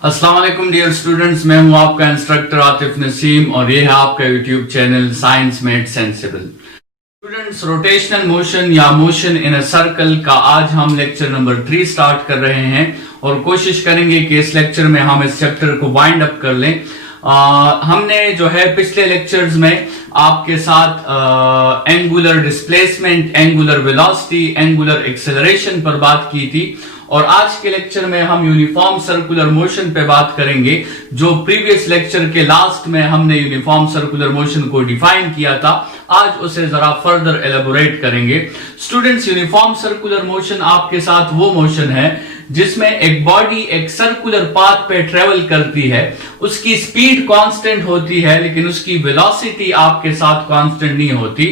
अस्सलाम वालेकुम dear students, मैं हूं आपका इंस्ट्रक्टर आतिफ नसीम और ये है आपका YouTube channel science made sensible. Students, rotational motion या मोशन इन अ सर्कल का आज हम लेक्चर नंबर 3 स्टार्ट कर रहे हैं और कोशिश करेंगे कि इस लेक्चर में हम इस चैप्टर को वाइंड अप कर लें। हमने जो है पिछले लेक्चर्स में आपके साथ angular displacement, angular velocity, angular acceleration पर बात की थी और आज के लेक्चर में हम यूनिफॉर्म सर्कुलर मोशन पे बात करेंगे। जो प्रीवियस लेक्चर के लास्ट में हमने यूनिफॉर्म सर्कुलर मोशन को डिफाइन किया था, आज उसे जरा फर्दर एलेबोरेट करेंगे। स्टूडेंट्स, यूनिफॉर्म सर्कुलर मोशन आपके साथ वो मोशन है जिसमें एक बॉडी एक सर्कुलर पाथ पे ट्रेवल करती है। उसकी स्पीड कांस्टेंट होती है लेकिन उसकी वेलोसिटी आपके साथ कांस्टेंट नहीं होती,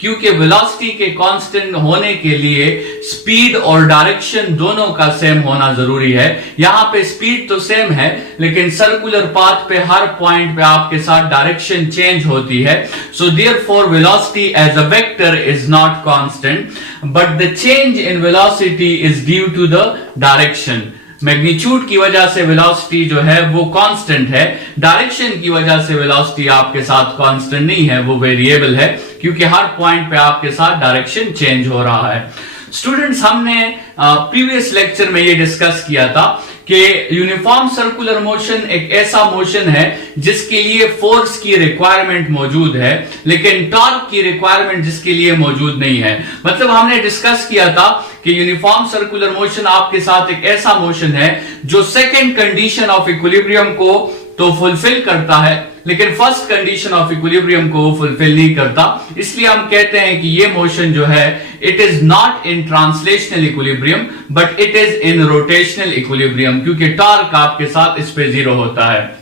क्योंकि वेलोसिटी के कांस्टेंट होने के लिए स्पीड और डायरेक्शन दोनों का सेम होना जरूरी है। यहां पे स्पीड तो सेम है लेकिन सर्कुलर पाथ पे हर पॉइंट पे आपके साथ डायरेक्शन चेंज होती है। So therefore velocity as a vector is not constant, but the change in velocity is due to the direction. Magnitude की वजह से वेलोसिटी जो है वो कांस्टेंट है, डायरेक्शन की वजह से वेलोसिटी आपके साथ कांस्टेंट नहीं है, वो वेरिएबल है, क्योंकि हर पॉइंट पे आपके साथ डायरेक्शन चेंज हो रहा है। स्टूडेंट्स, हमने प्रीवियस लेक्चर में ये डिस्कस किया था कि यूनिफॉर्म सर्कुलर मोशन एक ऐसा मोशन है जिसके लिए फोर्स की रिक्वायरमेंट मौजूद है लेकिन टॉर्क की रिक्वायरमेंट जिसके लिए मौजूद नहीं है। मतलब हमने डिस्कस किया था कि यूनिफॉर्म सर्कुलर मोशन आपके साथ एक ऐसा मोशन है जो सेकेंड कंडीशन ऑफ इक्विलिब्रियम को तो फुलफिल करता है लेकिन फर्स्ट कंडीशन ऑफ इक्विलिब्रियम को फुलफिल नहीं करता। इसलिए हम कहते हैं कि ये मोशन जो है it is not in translational equilibrium but it is in rotational equilibrium, क्योंकि टॉर्क आपके साथ इस पे जीरो होता है।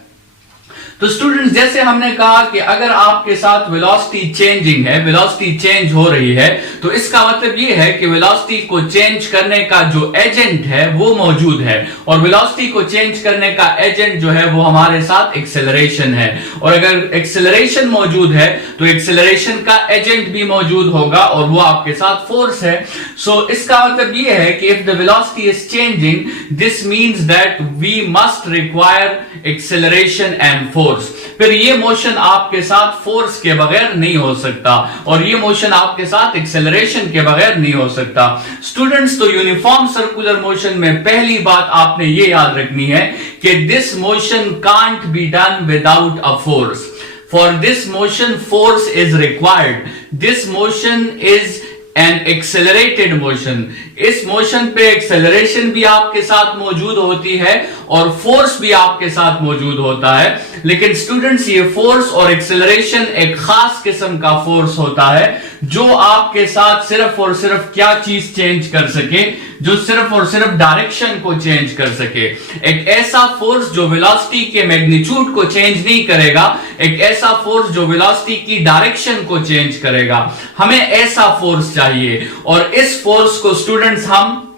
तो स्टूडेंट्स, जैसे हमने कहा कि अगर आपके साथ वेलोसिटी चेंजिंग है, वेलोसिटी चेंज हो रही है, तो इसका मतलब ये है कि वेलोसिटी को चेंज करने का जो एजेंट है वो मौजूद है और वेलोसिटी को चेंज करने का एजेंट जो है वो हमारे साथ एक्सेलरेशन है। और अगर एक्सेलरेशन मौजूद है तो एक्सेलरेशन का एजेंट भी मौजूद होगा और वो आपके साथ फोर्स है। सो इसका मतलब ये है कि if the velocity is changing, this means that we must require acceleration and force. फिर ये मोशन आपके साथ फोर्स के बगैर नहीं हो सकता और ये मोशन आपके साथ एक्सेलरेशन के बगैर नहीं हो सकता। स्टूडेंट्स, तो यूनिफॉर्म सर्कुलर मोशन में पहली बात आपने ये याद रखनी है कि this motion can't be done without a force. For this motion force is required. This motion is an accelerated motion. इस मोशन पे एक्सेलरेशन भी आपके साथ मौजूद होती है और फोर्स भी आपके साथ मौजूद होता है। लेकिन स्टूडेंट्स, ये फोर्स और एक्सेलरेशन एक खास किस्म का फोर्स होता है जो आपके साथ सिर्फ और सिर्फ क्या चीज चेंज कर सके, जो सिर्फ और सिर्फ डायरेक्शन को चेंज कर सके। एक ऐसा फोर्स जो वेलोसिटी के मैग्नीट्यूड को चेंज नहीं करेगा, एक ऐसा फोर्स जो वेलोसिटी की डायरेक्शन को चेंज करेगा। हमें ऐसा फोर्स चाहिए और इस फोर्स को स्टूडेंट्स हम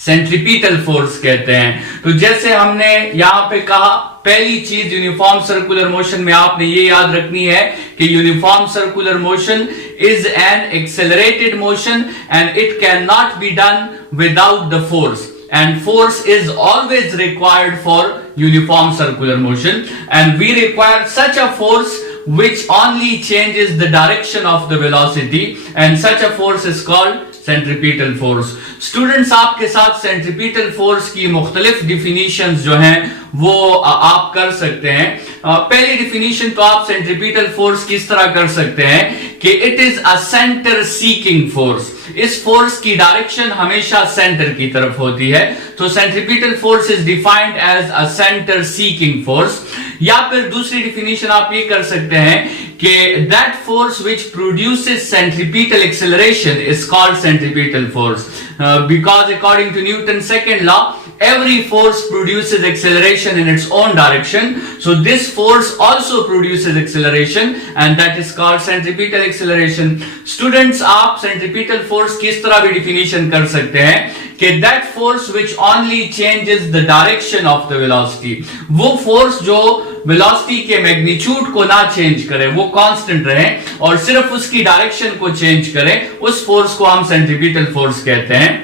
सेंट्रीपिटल फोर्स कहते हैं। तो जैसे हमने यहां पे कहा, पहली चीज यूनिफॉर्म सर्कुलर मोशन में आपने ये याद रखनी है कि uniform circular motion is an accelerated motion and it can not be done without the force, and force is always required for uniform circular motion, and we require such a force which only changes the direction of the velocity, and such a force is called centripetal force. Students, आपके साथ centripetal force की मुख्तलिफ definitions जो हैं वो आप कर सकते हैं। पहली डिफिनीशन तो आप सेंट्रीपिटल फोर्स किस तरह कर सकते हैं कि it is a centre seeking force. इस फोर्स की डायरेक्शन हमेशा सेंटर की तरफ होती है। तो centripetal force is defined as a centre seeking force. या फिर दूसरी डिफिनीशन आप ये कर सकते हैं कि that force which produces centripetal acceleration is called centripetal force, because according to Newton second law every force produces acceleration in its own direction, so this force also produces acceleration and that is called centripetal acceleration. Students, आप centripetal force किस तरह भी definition कर सकते हैं कि that force which only changes the direction of the velocity, वो force जो वेलोसिटी के मैग्नीट्यूड को ना चेंज करे, वो कांस्टेंट रहे और सिर्फ उसकी डायरेक्शन को चेंज करे, उस फोर्स को हम सेंट्रीपिटल फोर्स कहते हैं।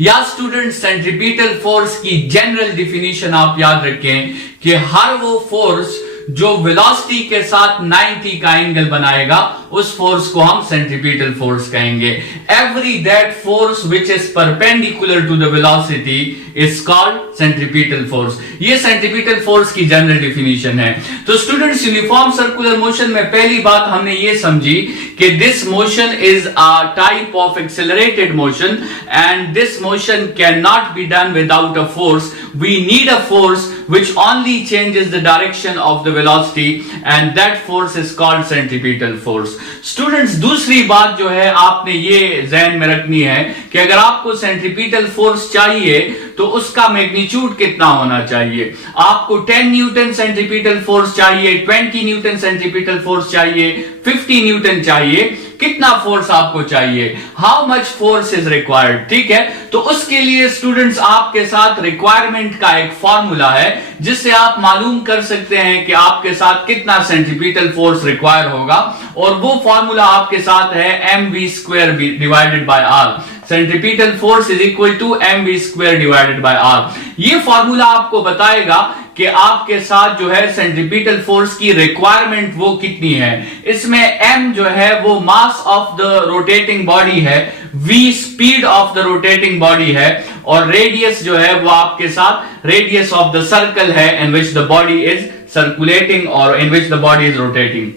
या स्टूडेंट सेंट्रीपिटल फोर्स की जनरल डिफिनीशन आप याद रखें कि हर वो फोर्स जो वेलोसिटी के साथ 90 का एंगल बनाएगा उस फोर्स को हम सेंट्रीपिटल फोर्स कहेंगे। Every that force which is perpendicular to the velocity is called centripetal force. ये सेंट्रीपिटल फोर्स की जनरल डिफिनीशन है। तो स्टूडेंट्स, यूनिफॉर्म सर्कुलर मोशन में पहली बात हमने ये समझी कि this motion is a type of accelerated motion and this motion can not be done without a force. We need a force which only changes the direction of the velocity and that force is called centripetal force. Students, दूसरी बात जो है आपने ये ज़हन में रखनी है कि अगर आपको सेंट्रीपिटल फोर्स चाहिए तो उसका मैग्नीट्यूड कितना होना चाहिए। आपको 10 न्यूटन सेंट्रीपिटल फोर्स चाहिए, 20 न्यूटन सेंट्रीपिटल फोर्स चाहिए, 50 न्यूटन चाहिए, कितना फोर्स आपको चाहिए, how much force is required. ठीक है, तो उसके लिए स्टूडेंट्स आपके साथ रिक्वायरमेंट का एक फॉर्मूला है जिससे आप मालूम कर सकते हैं कि आपके साथ कितना सेंट्रीपिटल फोर्स रिक्वायर होगा, और वो फॉर्मूला आपके साथ है mv² divided by r। Centripetal force is equal to mv² divided by r। ये फॉर्मूला आपको बताएगा कि आपके साथ जो है सेंट्रीपिटल फोर्स की रिक्वायरमेंट वो कितनी है। इसमें m जो है वो mass of the rotating body है, v speed of the rotating body है, और रेडियस जो है वो आपके साथ रेडियस ऑफ द सर्कल है in which the body is circulating और in which the body is rotating.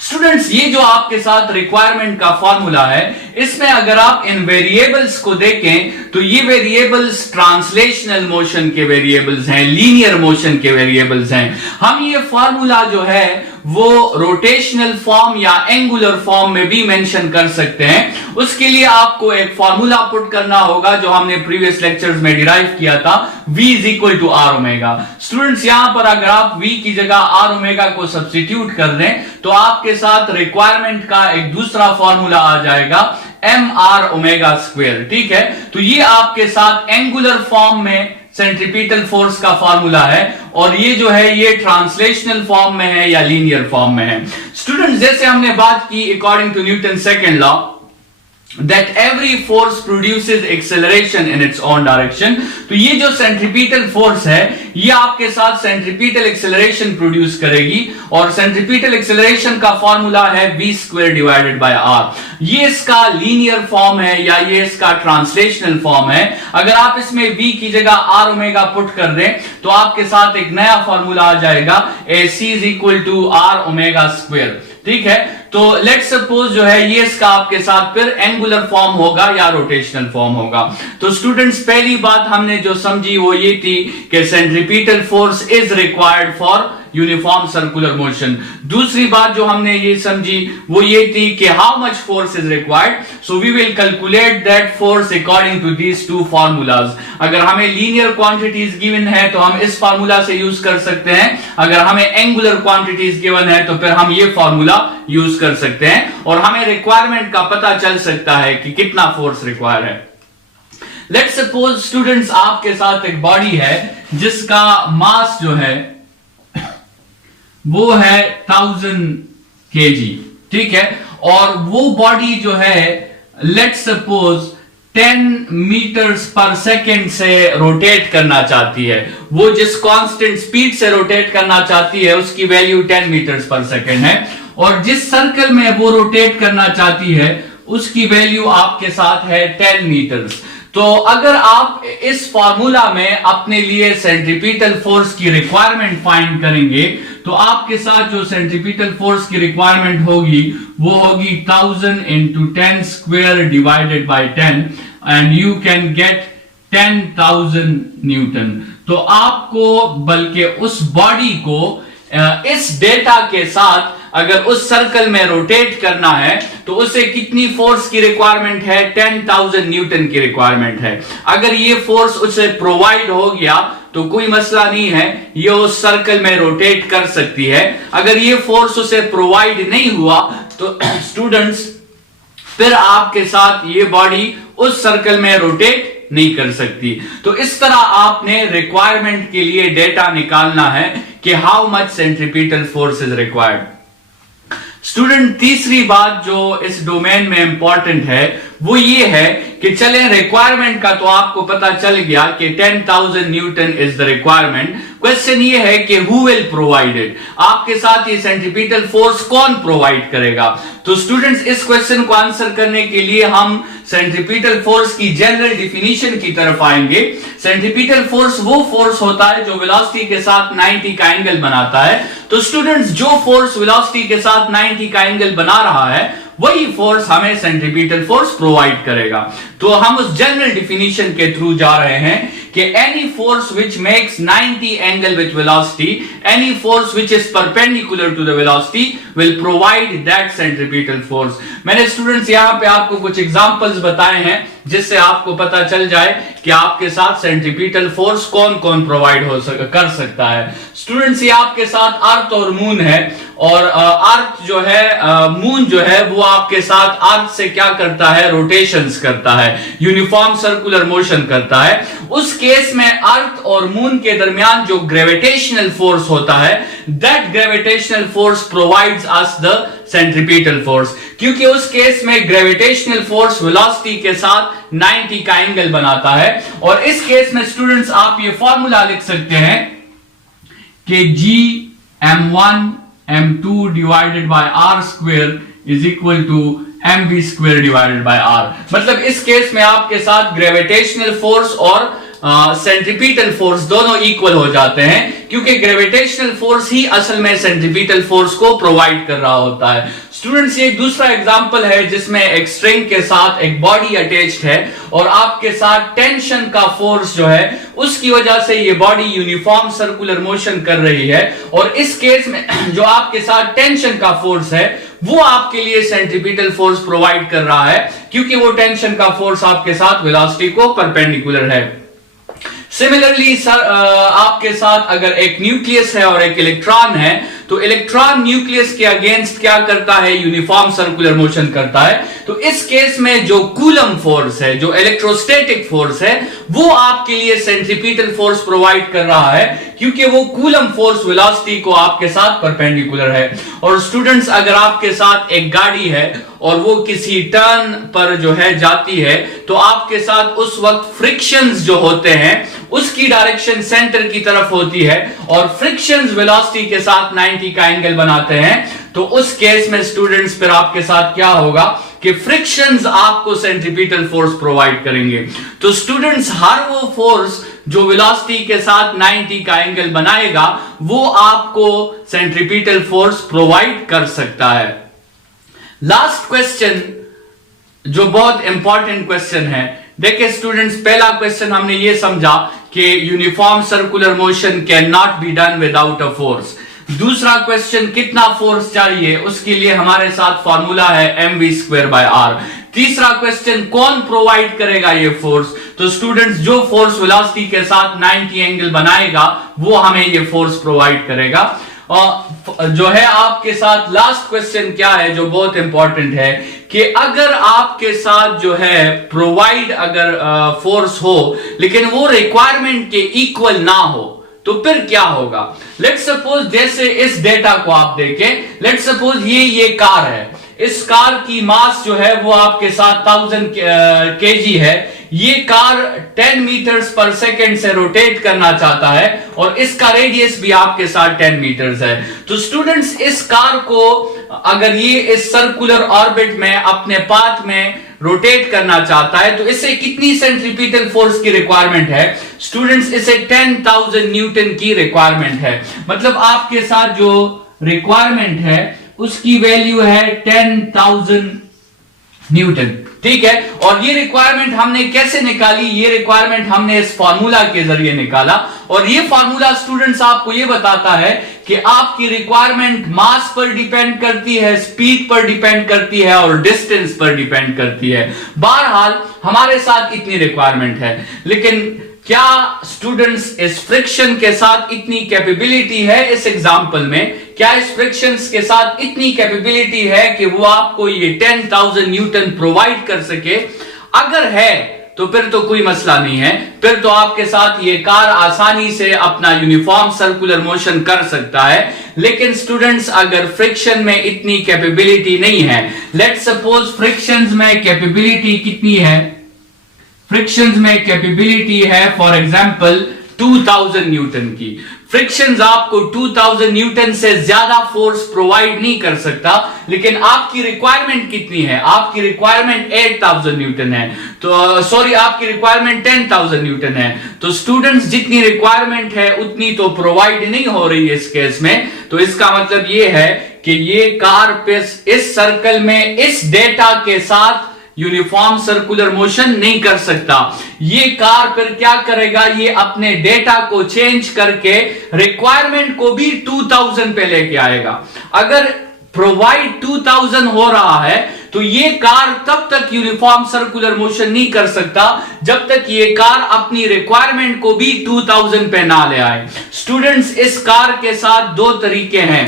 Students, ये जो आपके साथ रिक्वायरमेंट का फॉर्मूला है, इसमें अगर आप इन वेरिएबल्स को देखें तो ये वेरिएबल्स ट्रांसलेशनल मोशन के वेरिएबल्स हैं, लीनियर मोशन के वेरिएबल्स हैं। हम ये फॉर्मूला जो है वो रोटेशनल फॉर्म या एंगुलर फॉर्म में भी मेंशन कर सकते हैं। उसके लिए आपको एक फॉर्मूला पुट करना होगा जो हमने प्रीवियस लेक्चर्स में डिराइव किया था, v is equal to r omega. Students, यहां पर अगर आप v की जगह आर ओमेगा को सब्स्टिट्यूट कर दें तो आपके साथ रिक्वायरमेंट का एक दूसरा फॉर्मूला आ जाएगा mr²। ठीक है, तो ये आपके साथ एंगुलर फॉर्म में सेंट्रीपिटल फोर्स का फॉर्मूला है, और ये जो है ये ट्रांसलेशनल फॉर्म में है या लीनियर फॉर्म में है। स्टूडेंट्स, जैसे हमने बात की according to Newton second law that every force produces acceleration in its own direction, तो ये जो सेंट्रीपिटल फोर्स है ये आपके साथ सेंट्रीपिटल एक्सेलरेशन प्रोड्यूस करेगी, और सेंट्रीपिटल एक्सेलरेशन का फॉर्मूला है v² डिवाइडेड बाय r। ये इसका लीनियर फॉर्म है या ये इसका ट्रांसलेशनल फॉर्म है। अगर आप इसमें v की जगह r ओमेगा पुट कर दें तो आपके साथ एक नया फॉर्मूला आ जाएगा ac is equal to r omega. ठीक है, तो लेट्स सपोज जो है ये इसका आपके साथ फिर एंगुलर फॉर्म होगा या रोटेशनल फॉर्म होगा। तो स्टूडेंट्स, पहली बात हमने जो समझी वो ये थी कि centripetal force is required for uniform circular motion. दूसरी बात जो हमने ये समझी वो ये थी कि how much force is required, so we will calculate that force according to these two formulas. अगर हमें लीनियर क्वांटिटीज गिवन है तो हम इस फॉर्मूला से यूज कर सकते हैं, अगर हमें एंगुलर क्वांटिटीज गिवन है तो फिर हम ये फॉर्मूला यूज कर सकते हैं, और हमें रिक्वायरमेंट का पता चल सकता है कि कितना फोर्स रिक्वायर है। लेट्स सपोज स्टूडेंट्स, आपके साथ एक बॉडी है जिसका मास जो है वो है 1000 kg। ठीक है, और वो बॉडी जो है लेट्स सपोज 10 मीटर्स पर सेकेंड से रोटेट करना चाहती है। वो जिस कांस्टेंट स्पीड से रोटेट करना चाहती है उसकी वैल्यू 10 मीटर्स पर सेकेंड है, और जिस सर्कल में वो रोटेट करना चाहती है उसकी वैल्यू आपके साथ है 10 मीटर्स। तो अगर आप इस फॉर्मूला में अपने लिए सेंट्रीपिटल फोर्स की रिक्वायरमेंट फाइंड करेंगे तो आपके साथ जो सेंट्रीपिटल फोर्स की रिक्वायरमेंट होगी वो होगी 1000 into 10² divided by 10 and you can get 10,000 Newton. तो आपको बल्कि उस बॉडी को इस डेटा के साथ अगर उस सर्कल में रोटेट करना है तो उसे कितनी फोर्स की रिक्वायरमेंट है, 10,000 न्यूटन की रिक्वायरमेंट है। अगर ये फोर्स उसे प्रोवाइड हो गया तो कोई मसला नहीं है, ये उस सर्कल में रोटेट कर सकती है। अगर ये फोर्स उसे प्रोवाइड नहीं हुआ तो स्टूडेंट्स फिर आपके साथ ये बॉडी उस सर्कल में रोटेट नहीं कर सकती। तो इस तरह आपने रिक्वायरमेंट के लिए डेटा निकालना है कि how much centripetal force is required. Student, तीसरी बात जो इस डोमेन में इंपॉर्टेंट है वो ये है कि चले रिक्वायरमेंट का तो आपको पता चल गया कि 10,000 Newton is the requirement. Question ये है कि हु विल प्रोवाइड इट, आपके साथ ये सेंट्रीपिटल फोर्स कौन प्रोवाइड करेगा। तो स्टूडेंट्स इस क्वेश्चन को आंसर करने के लिए हम सेंट्रीपिटल फोर्स की जनरल डिफिनीशन की तरफ आएंगे। सेंट्रीपिटल फोर्स वो फोर्स होता है जो वेलोसिटी के साथ 90 का एंगल बनाता है। तो स्टूडेंट्स जो फोर्स वेलोसिटी के साथ 90 का एंगल बना रहा है वही फोर्स हमें सेंट्रीपिटल फोर्स प्रोवाइड करेगा। तो हम उस जनरल डिफिनीशन के थ्रू जा रहे हैं कि any force which makes 90 angle with velocity, any force which is perpendicular to the velocity will provide that centripetal force. मैंने स्टूडेंट्स यहां पे आपको कुछ एग्जांपल्स बताए हैं जिससे आपको पता चल जाए कि आपके साथ सेंट्रीपिटल फोर्स कौन कौन प्रोवाइड कर सकता है। स्टूडेंट्स ये आपके साथ अर्थ और मून है, और अर्थ जो है मून जो है वो आपके साथ अर्थ से क्या करता है, रोटेशंस करता है, यूनिफॉर्म सर्कुलर मोशन करता है। उस केस में अर्थ और मून के दरमियान जो ग्रेविटेशनल फोर्स होता है, that gravitational force provides us the centripetal force, क्योंकि उस केस में ग्रेविटेशनल फोर्स वेलोसिटी के साथ 90 का एंगल बनाता है। और इस केस में स्टूडेंट्स आप ये फॉर्मूला लिख सकते हैं कि Gm1 m2 divided by r square is equal to mv square divided by r। मतलब इस केस में आपके साथ ग्रेविटेशनल फोर्स और सेंट्रीपिटल फोर्स दोनों इक्वल हो जाते हैं, क्योंकि ग्रेविटेशनल फोर्स ही असल में सेंट्रीपिटल फोर्स को प्रोवाइड कर रहा होता है। स्टूडेंट्स ये एक दूसरा एग्जांपल है जिसमें एक स्ट्रिंग के साथ एक बॉडी अटैच्ड है और आपके साथ टेंशन का फोर्स जो है उसकी वजह से ये बॉडी यूनिफॉर्म सर्कुलर मोशन कर रही है। और इस केस में जो आपके साथ टेंशन का फोर्स है वो आपके लिए सेंट्रीपिटल फोर्स प्रोवाइड कर रहा है, क्योंकि वो टेंशन का फोर्स आपके साथ वेलोसिटी को परपेंडिकुलर है। सिमिलरली सर आपके साथ अगर एक न्यूक्लियस है और एक इलेक्ट्रॉन है, तो इलेक्ट्रॉन न्यूक्लियस के अगेंस्ट क्या करता है, यूनिफॉर्म सर्कुलर मोशन करता है। तो इस केस में जो कूलम फोर्स है, जो इलेक्ट्रोस्टैटिक फोर्स है, वो आपके लिए सेंट्रीपिटल फोर्स प्रोवाइड कर रहा है, क्योंकि वो कूलम फोर्स वेलोसिटी को आपके साथ परपेंडिकुलर है। और स्टूडेंट्स अगर आपके साथ एक गाड़ी है और वो किसी टर्न पर जो है जाती है, तो आपके साथ उस वक्त फ्रिक्शंस जो होते हैं उसकी डायरेक्शन सेंटर की तरफ होती है और फ्रिक्शंस वेलोसिटी के साथ 90 का एंगल बनाते हैं। तो उस केस में स्टूडेंट्स फिर आपके साथ क्या होगा कि फ्रिक्शंस आपको सेंट्रीपिटल फोर्स प्रोवाइड करेंगे। तो स्टूडेंट्स हर वो फोर्स जो वेलोसिटी के साथ 90 का एंगल बनाएगा वो आपको सेंट्रीपिटल फोर्स प्रोवाइड कर सकता है। लास्ट क्वेश्चन जो बहुत इंपॉर्टेंट क्वेश्चन है, देखिए स्टूडेंट्स पहला क्वेश्चन हमने ये समझा कि uniform circular motion can not be done without a force. दूसरा क्वेश्चन कितना फोर्स चाहिए, उसके लिए हमारे साथ फॉर्मूला है mv स्क्वायर बाय r। तीसरा क्वेश्चन कौन प्रोवाइड करेगा ये फोर्स, तो स्टूडेंट्स जो फोर्स वेलोसिटी के साथ 90 एंगल बनाएगा वो हमें ये फोर्स प्रोवाइड करेगा। जो है आपके साथ लास्ट क्वेश्चन क्या है जो बहुत इंपॉर्टेंट है कि अगर आपके साथ जो है प्रोवाइड अगर फोर्स हो लेकिन वो रिक्वायरमेंट के इक्वल ना हो तो फिर क्या होगा। लेट्स सपोज जैसे इस डेटा को आप देखें, लेट्स सपोज ये कार है, इस कार की मास जो है वो आपके साथ 1000 kg है। ये कार 10 मीटर्स पर सेकेंड से रोटेट करना चाहता है और इसका रेडियस भी आपके साथ 10 मीटर्स है। तो स्टूडेंट्स इस कार को अगर ये इस सर्कुलर ऑर्बिट में अपने पाथ में रोटेट करना चाहता है तो इसे कितनी सेंट्रीपिटल फोर्स की रिक्वायरमेंट है स्टूडेंट्स, इसे 10,000 न्यूटन की रिक्वायरमेंट है। मतलब आपके साथ जो रिक्वायरमेंट है उसकी वैल्यू है 10,000 न्यूटन, ठीक है। और ये रिक्वायरमेंट हमने कैसे निकाली, ये रिक्वायरमेंट हमने इस फार्मूला के जरिए निकाला। और ये फार्मूला स्टूडेंट्स आपको ये बताता है कि आपकी रिक्वायरमेंट मास पर डिपेंड करती है, स्पीड पर डिपेंड करती है और डिस्टेंस पर डिपेंड करती है। बहरहाल हमारे साथ इतनी रिक्वायरमेंट है, लेकिन क्या स्टूडेंट्स इस फ्रिक्शन के साथ इतनी कैपेबिलिटी है, इस एग्जाम्पल में क्या इस फ्रिक्शन के साथ इतनी कैपेबिलिटी है कि वो आपको ये 10,000 न्यूटन प्रोवाइड कर सके? अगर है तो फिर तो कोई मसला नहीं है, फिर तो आपके साथ ये कार आसानी से अपना यूनिफॉर्म सर्कुलर मोशन कर सकता है। लेकिन स्टूडेंट्स, अगर फ्रिक्शन में इतनी कैपेबिलिटी नहीं है, लेट्स सपोज फ्रिक्शंस में कैपेबिलिटी कितनी है, फ्रिक्शंस में कैपेबिलिटी है फॉर एग्जांपल 2000 न्यूटन की। फ्रिक्शंस आपको 2000 न्यूटन से ज्यादा फोर्स प्रोवाइड नहीं कर सकता, लेकिन आपकी रिक्वायरमेंट कितनी है, आपकी रिक्वायरमेंट 8000 न्यूटन है, तो सॉरी आपकी रिक्वायरमेंट 10000 न्यूटन है। तो स्टूडेंट्स, जितनी रिक्वायरमेंट है उतनी तो प्रोवाइड नहीं हो रही है इस केस में। तो इसका मतलब ये है कि ये कार इस सर्कल में इस डेटा के साथ यूनिफॉर्म सर्कुलर मोशन नहीं कर सकता। ये कार फिर क्या करेगा, ये अपने डेटा को चेंज करके रिक्वायरमेंट को भी 2000 पे लेके आएगा। अगर प्रोवाइड 2000 हो रहा है तो ये कार तब तक यूनिफॉर्म सर्कुलर मोशन नहीं कर सकता जब तक ये कार अपनी रिक्वायरमेंट को भी 2000 पे ना ले आए। स्टूडेंट्स, इस कार के साथ दो तरीके हैं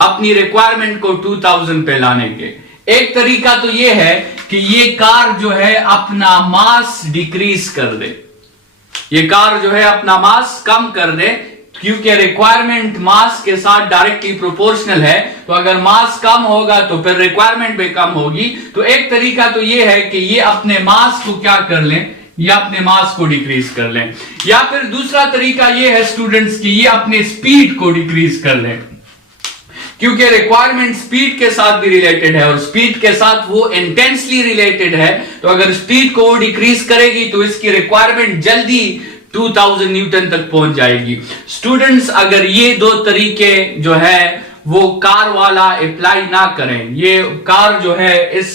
अपनी रिक्वायरमेंट को 2000 पे लाने के। एक तरीका तो यह है कि ये कार जो है अपना मास डिक्रीज कर दे, ये कार जो है अपना मास कम कर दे, क्योंकि रिक्वायरमेंट मास के साथ डायरेक्टली प्रोपोर्शनल है। तो अगर मास कम होगा तो फिर रिक्वायरमेंट भी कम होगी। तो एक तरीका तो यह है कि ये अपने मास को क्या कर लें, या अपने मास को डिक्रीज कर लें। या फिर दूसरा तरीका यह है स्टूडेंट्स कि ये अपने स्पीड को डिक्रीज कर लें, क्योंकि रिक्वायरमेंट स्पीड के साथ भी रिलेटेड है और स्पीड के साथ वो इंटेंसली रिलेटेड है। तो अगर स्पीड को वो डिक्रीज करेगी तो इसकी रिक्वायरमेंट जल्दी 2000 न्यूटन तक पहुंच जाएगी। स्टूडेंट्स, अगर ये दो तरीके जो है वो कार वाला अप्लाई ना करें, ये कार जो है इस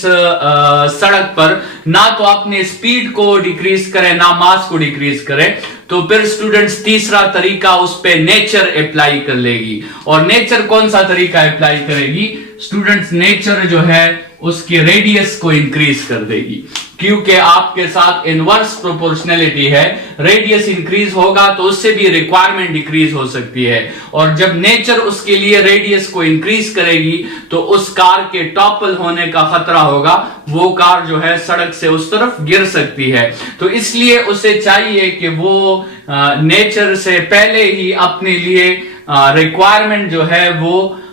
सड़क पर ना तो अपने स्पीड को डिक्रीज करे ना मास को डिक्रीज करे, तो फिर स्टूडेंट्स तीसरा तरीका उस पे नेचर अप्लाई कर लेगी। और नेचर कौन सा तरीका अप्लाई करेगी स्टूडेंट्स? नेचर जो है उसके रेडियस को इंक्रीज कर देगी, क्योंकि आपके साथ इनवर्स प्रोपोर्शनलिटी है। रेडियस इंक्रीज होगा तो उससे भी रिक्वायरमेंट डिक्रीज हो सकती है, और जब नेचर उसके लिए रेडियस को इंक्रीज करेगी तो उस कार के टॉपल होने का खतरा होगा, वो कार जो है सड़क से उस तरफ गिर सकती है। तो इसलिए उसे चाहिए कि वो नेचर से पहले ही अपने लिए रिक्वायरमेंट जो है वो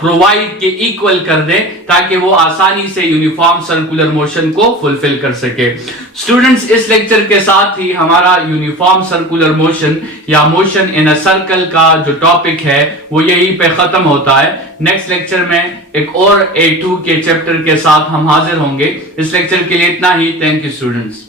प्रोवाइड के इक्वल कर दे, ताकि वो आसानी से यूनिफॉर्म सर्कुलर मोशन को फुलफिल कर सके। स्टूडेंट्स, इस लेक्चर के साथ ही हमारा यूनिफॉर्म सर्कुलर मोशन या मोशन इन अ सर्कल का जो टॉपिक है वो यहीं पे खत्म होता है। नेक्स्ट लेक्चर में एक और A2 के चैप्टर के साथ हम हाजिर होंगे। इस लेक्चर के लिए इतना ही। Thank you students.